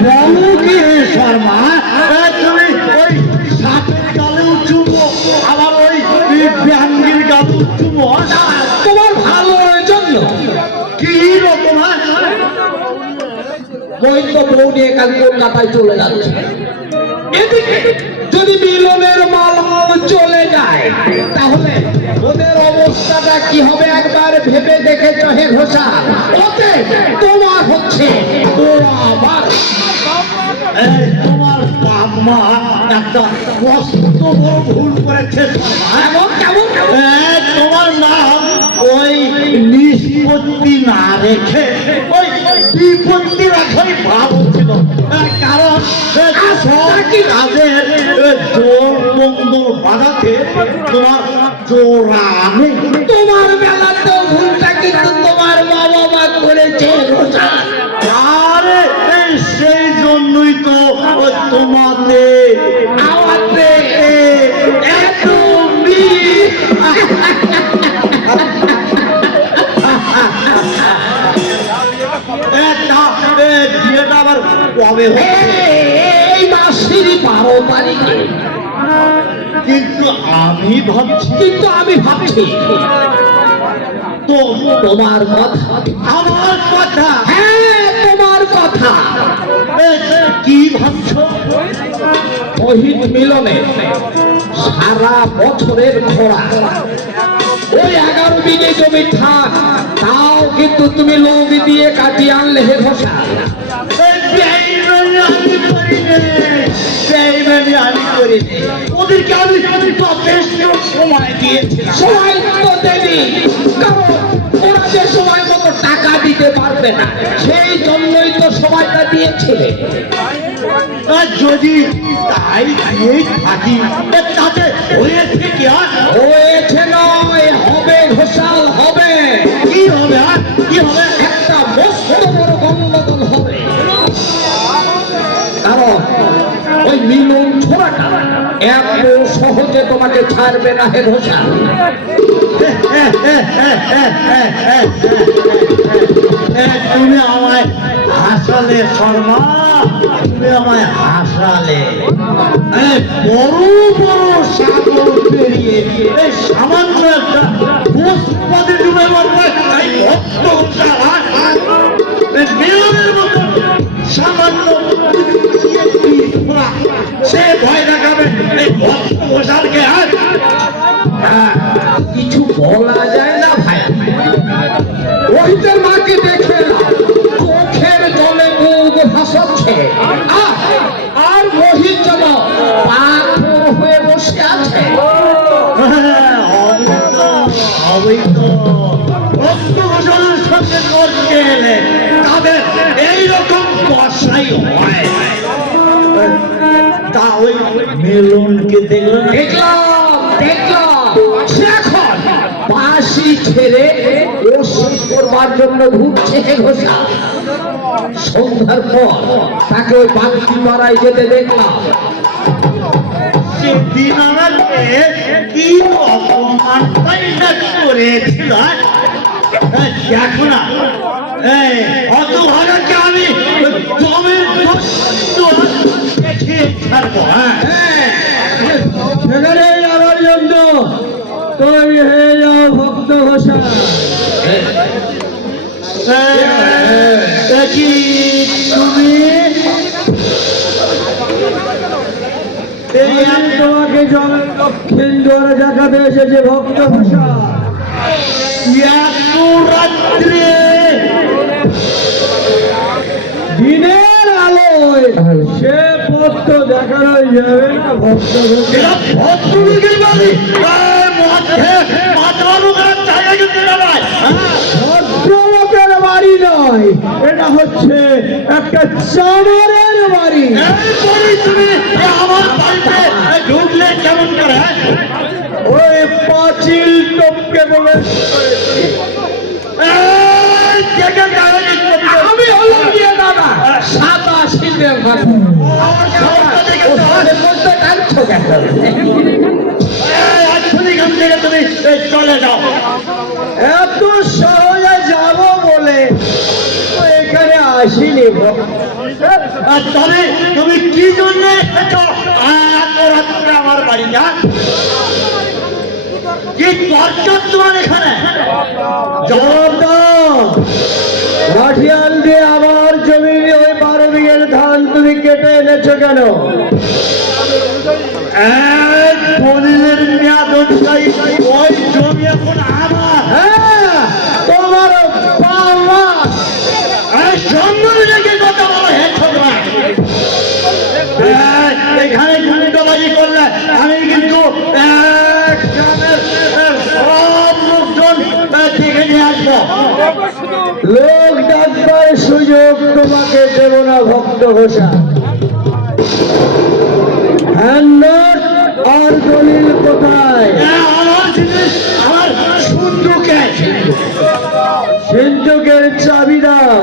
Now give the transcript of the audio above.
বলো কি শর্মা, তুমি ওই সাপের গালেও চুমো, আবার ওই ব্যাঙ্গির গালেও চুমো, তোমার ভালো জন্য। কি রকম? ওই তো বউ নিয়ে কাল কলকাতায় চলে যাচ্ছে, এদিকে যদি মিলনের মাল চলে যায় তাহলে ওদের অবস্থাটা কি হবে একবার ভেবে দেখেছো হে ঘোষা? ওতে তোমার হচ্ছে ও আবার তোমার বাপ মা একটা কষ্ট বড় ভুল করেছে। এমন কেমন তোমার নাম ওই নিষ্পত্তি না রেখে ওই বিপত্তি রাখাই ভালো ছিল, কারণ সবই কাজের জোর মঙ্গল বাধাতে তোমার জোড়া নেই। তোমার বেলাতেও ভুলটা কিন্তু তোমার মা বাবা করেছে ঘোষা। আরে সেই জন্যই তো তোমাদের আমাদের এত মিল। বিয়েটা আবার কবে এই মাসের 12 তারিখে। কিন্তু আমি ভাবছি তো তোমার কথা, আমার কথা। হ্যাঁ তোমার কথা। কি ভাবছো? শহীদ মিলনে সারা বছরের খরা ওই 11 বিঘে জমি থাক, তাও কিন্তু তুমি লোক দিয়ে কাটিয়ে আনলে হে ঘোষা। ওদেরকে আমি যথেষ্ট সময় দিয়েছিলাম। সময় তো দেবি, কারণ ওরা যে সময় মতো টাকা দিতে পারবে না, সেই জন্যই তো সময়টা দিয়েছিলে। যদি তাই দিয়েই থাকি তাতে হয়েছে কি? হয়েছে নয়, হবে ঘোষাল, হবে। কি হবে? কি হবে? একটা মস্ত বড় গন্ডগোল হবে, কারণ ওই মিলন ছোড়াটা এত সহজে তোমাকে ছাড়বে না হে ঘোষাল। তুমি আমায় হাসালে শর্মা, তুমি আমায় হাসালে। বড় বড় সাগর পেরিয়ে এই সামান্য একটা পুষ্পাতে ডুবে মরবে মেয়রের মতো সামান্য সে ভয় দেখাবে এই ভক্ত ঘোষালকে। কিছু বলা যায় না ভাই। রোহিতের মাকে দেখে না, চোখের জলে মুখ ভাসাচ্ছে, আর রোহিত যেন পাথর হয়ে বসে আছে। ভক্ত ঘোষালের সঙ্গে করতে এলে তাদের এইরকম দশাই হয়। তা ওই মেলনকে দেখলাম সে এখন বাঁশি ছেড়ে ওষুধ করবার জন্য ঘুরছে হে ঘোষা। সন্ধ্যার পর তাকে ওই বাংতি মারাই যেতে দেখলাম। সেদিন আমাকে কি অপমানটাই না করেছিল। দেখো না, অত ভালোকে আমি জমের দেখে ছাড়বো। সেখানে আমার জন্য তৈরি হয়ে যাও ভক্ত ঘোষা। তুমি তোমাকে জলের দক্ষিণ দুয়ারে দেখাতে এসেছে ভক্ত ঘোষা। রাত্রে দিনের আলোয় সে পথ তো দেখানোই যাবে না ভক্ত ঘোষা। ভদ্রলোকের বাড়ি ভদ্রলোকের বাড়ি নয়, এটা হচ্ছে একটা চামারের বাড়ি। তুমি আমার বাড়িতে ঢুকলে কেমন করে? ওই পাঁচিল টপকে প্রবেশ করেছি। আমি হলাম গিয়ে দাদা সাদা শীতের ভাষা। তুমি চলে যাও। এত সহজে যাব বলে এখানে আসিনি। তবে তুমি কি জন্য এসেছো এত রাত্রে আমার বাড়ি? না কি দরকার তোমার এখানে? জবাব দাও, লাঠিয়াল দিয়ে আমার জমি ওই 12 বিঘের ধান তুমি কেটে এনেছো কেন? এক দলিলের মেয়াদ অনুযায়ী ওই জমি এখন আমার। হ্যাঁ, তোমার বাবা সম্মান রেখে কথা বলো হে ছোটরা। এখানে গুন্ডাবাজি করলে আমি কিন্তু এক গ্রামের সব লোকজন দেখে নিয়ে আসবো। লোক ডাকবার সুযোগ তোমাকে দেব না ভক্ত ঘোষা। হ্যান্ডনোট আর দলিল কোথায়? আমার জিনিস আমার সুন্দরকে সিন্ধুকের চাবি দাও।